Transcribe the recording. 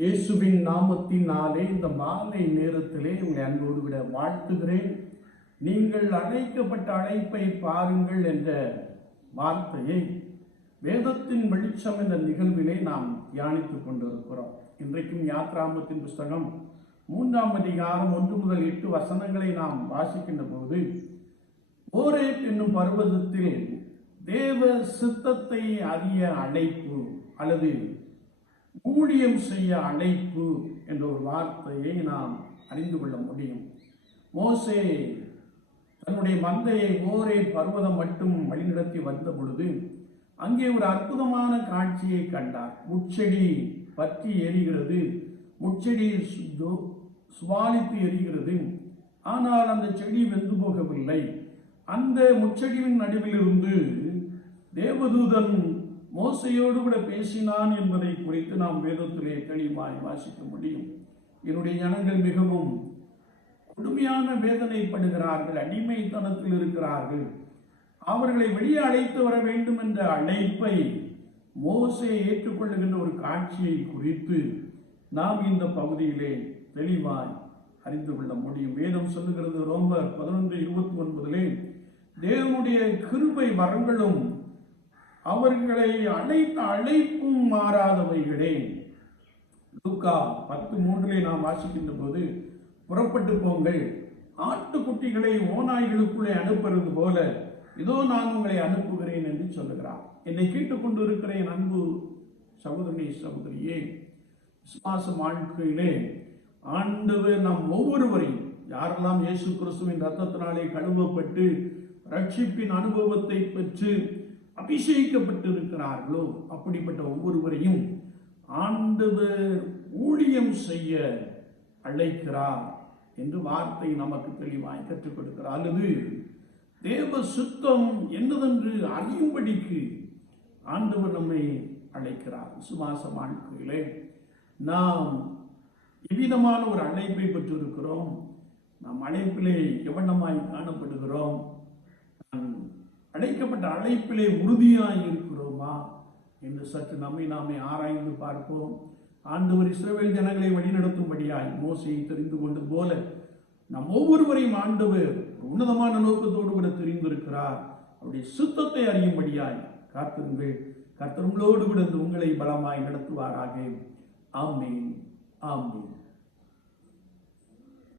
இயேசுவின் நாமத்தினாலே இந்த மாலை நேரத்திலே உங்களை அன்போடு விட வாழ்த்துகிறேன். நீங்கள் அழைக்கப்பட்ட அழைப்பை பாருங்கள் என்ற வார்த்தையை வேதத்தின் வெளிச்சம் என்ற நிகழ்விலே நாம் தியானித்துக் கொண்டிருக்கிறோம். இன்றைக்கும் யாத்ராகமத்தின் புஸ்தகம் 3ஆம் அதிகாரம் 1 முதல் 8 வசனங்களை நாம் வாசிக்கின்ற போது, ஓரேப் என்னும் பர்வதத்தில் தேவ சித்தத்தை அறிய அழைப்பு அல்லது ஊழியம் செய்ய அழைப்பு என்ற ஒரு வார்த்தையை நாம் அறிந்து கொள்ள முடியும். மோசே தன்னுடைய மந்தையை ஓரேப் பர்வதம் மட்டும் வழிநடத்தி வந்த பொழுது அங்கே ஒரு அற்புதமான காட்சியை கண்டார். முட்செடி பற்றி எரிகிறது, முட்செடி சுவாலித்து எரிகிறது. ஆனால் அந்த செடி வெந்து போகவில்லை. அந்த முட்செடியின் நடுவிலிருந்து தேவதூதன் மோசையோடு கூட பேசினான் என்பதை குறித்து நாம் வேதத்திலே தெளிவாய் வாசிக்க முடியும். என்னுடைய ஜனங்கள் மிகவும் கொடுமையான வேதனைப்படுகிறார்கள், அடிமைத்தனத்தில் இருக்கிறார்கள். அவர்களை வெளியே அழைத்து வர வேண்டும் என்ற அழைப்பை மோசே ஏற்றுக்கொள்ளுகின்ற ஒரு காட்சியை குறித்து நாம் இந்த பகுதியிலே தெளிவாய் அறிந்து கொள்ள முடியும். வேதம் சொல்லுகிறது, ரோமர் 11:29, தேவனுடைய கிருபை வரங்களும் அவர்களை அழைத்த அழைப்பும் மாறாதவைகளே. லூக்கா 10:3 நாம் வாசிக்கின்ற போது, புறப்பட்டு போங்கள், ஆட்டுக்குட்டிகளை ஓநாய்களுக்குள்ளே அனுப்புறது போல இதோ நான் உங்களை அனுப்புகிறேன் என்று சொல்லுகிறார். என்னை கேட்டுக்கொண்டு இருக்கிற என் அன்பு சகோதரனே சகோதரியே, விசுவாச வாழ்க்கையிலே ஆண்டவர் நம் ஒவ்வொருவரையும், யாரெல்லாம் இயேசு கிறிஸ்துவின் இரத்தத்தினாலே கழுவப்பட்டு ரட்சிப்பின் அனுபவத்தை பெற்று அபிஷேகிக்கப்பட்டு இருக்கிறார்களோ அப்படிப்பட்ட ஒவ்வொருவரையும் ஆண்டவர் ஊழியம் செய்ய அழைக்கிறார் என்று வார்த்தை நமக்கு தெளிவாய் கற்றுக் கொடுக்கிறார். அல்லது தேவ சுத்தம் என்னதென்று அறியும்படிக்கு ஆண்டவர் நம்மை அழைக்கிறார். விசுவாச வாழ்க்கையிலே நாம் எவ்விதமான ஒரு அழைப்பை பெற்றிருக்கிறோம்? நாம் அழைப்பிலே எவனமாய் காணப்படுகிறோம்? அழைக்கப்பட்ட அழைப்பிலே உறுதியாய் இருக்கிறோமா என்று சற்று நம்மை நாமே ஆராய்ந்து பார்ப்போம். ஆண்டவர் இஸ்ரவேல் ஜனங்களை வழிநடத்தும்படியாய் மோசையை தெரிந்து கொண்டது போல நம் ஒவ்வொருவரையும் ஆண்டவர் உன்னதமான நோக்கத்தோடு கூட தெரிந்திருக்கிறார். அவருடைய சுத்தத்தை அறியும்படியாய் காத்திருங்கள். கர்த்தர் உங்களோடு கூட உங்களை பலமாய் நடத்துவாராக. ஆமென், ஆமென்.